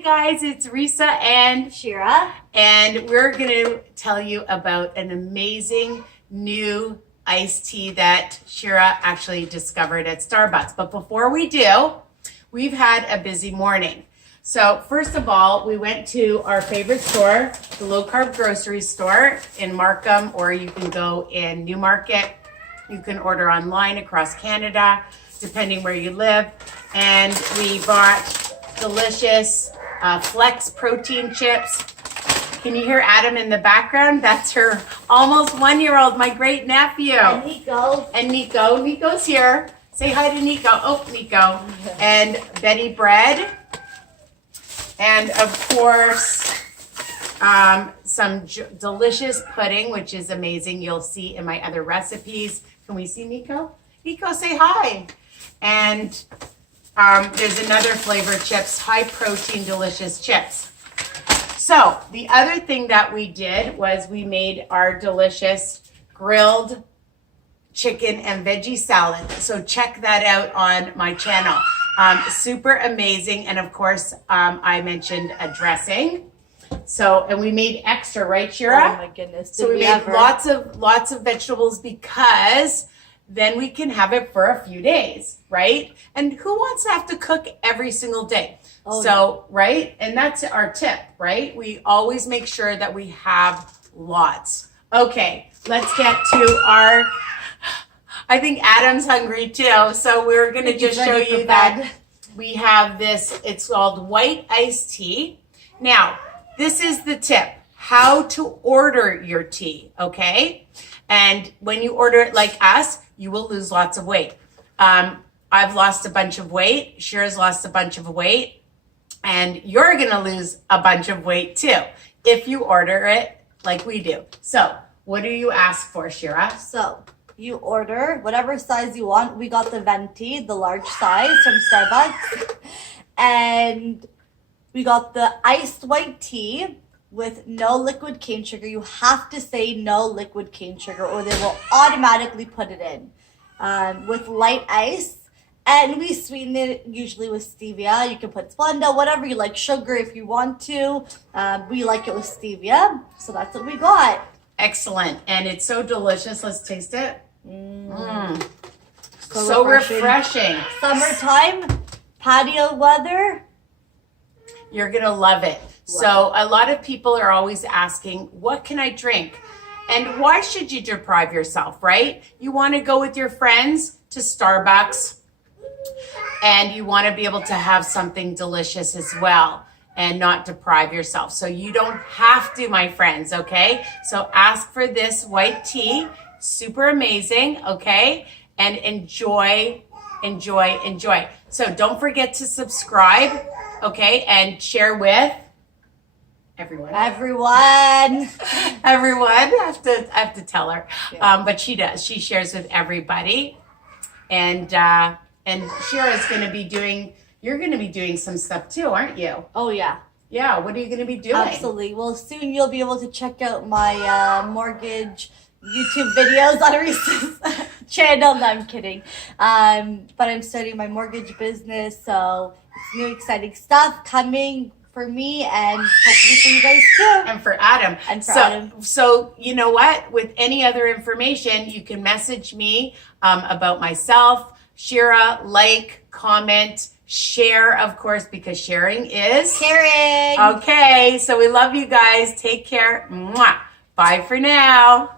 Hey guys, it's Risa and Shira. And we're going to tell you about an amazing new iced tea that Shira actually discovered at Starbucks. But before we do, we've had a busy morning. So first of all, we went to our favorite store, the low carb grocery store in Markham, or you can go in Newmarket. You can order online across Canada, depending where you live. And we bought delicious Flex protein chips. Can you hear Adam in the background? That's her almost 1-year-old, my great nephew. And Nico. And Nico. Nico's here. Say hi to Nico. Oh, Nico. And Betty bread. And of course, some delicious pudding, which is amazing. You'll see in my other recipes. Can we see Nico? Nico, say hi. And there's another flavor chips, high protein, delicious chips. So the other thing that we did was we made our delicious grilled chicken and veggie salad. So check that out on my channel. Super amazing. And of course, I mentioned a dressing. So, and we made extra, right, Shira? Oh my goodness. So we made lots of vegetables because then we can have it for a few days, right? And who wants to have to cook every single day? Oh, so, yeah. Right? And that's our tip, right? We always make sure that we have lots. Okay, let's get to our, I think Adam's hungry too. So we're gonna just show you that we have this, it's called white iced tea. Now, this is the tip, how to order your tea, okay? And when you order it like us, you will lose lots of weight. I've lost a bunch of weight. Shira's lost a bunch of weight. And you're gonna lose a bunch of weight too if you order it like we do. So what do you ask for, Shira? So you order whatever size you want. We got the venti, the large size from Starbucks. And we got the iced white tea with no liquid cane sugar. You have to say no liquid cane sugar or they will automatically put it in. With light ice. And we sweeten it usually with stevia. You can put Splenda, whatever you like, sugar if you want to. We like it with stevia. So that's what we got. Excellent. And it's so delicious. Let's taste it. So refreshing. Summertime, patio weather. You're going to love it. So a lot of people are always asking, what can I drink? And why should you deprive yourself, right? You want to go with your friends to Starbucks and you want to be able to have something delicious as well and not deprive yourself. So you don't have to, my friends, okay? So ask for this white tea, super amazing, okay? And enjoy. So don't forget to subscribe, okay? And share with everyone. I have to tell her, yeah. But she does. She shares with everybody, and Shira is going to be doing. You're going to be doing some stuff too, aren't you? Oh yeah. Yeah. What are you going to be doing? Absolutely. Well, soon you'll be able to check out my mortgage YouTube videos on Risa's channel. No, I'm kidding. But I'm starting my mortgage business, so it's new exciting stuff coming for me and hopefully for you guys too. And for Adam. So you know what? With any other information, you can message me about myself, Shira, like, comment, share, of course, because sharing is caring. Okay, so we love you guys. Take care. Mwah. Bye for now.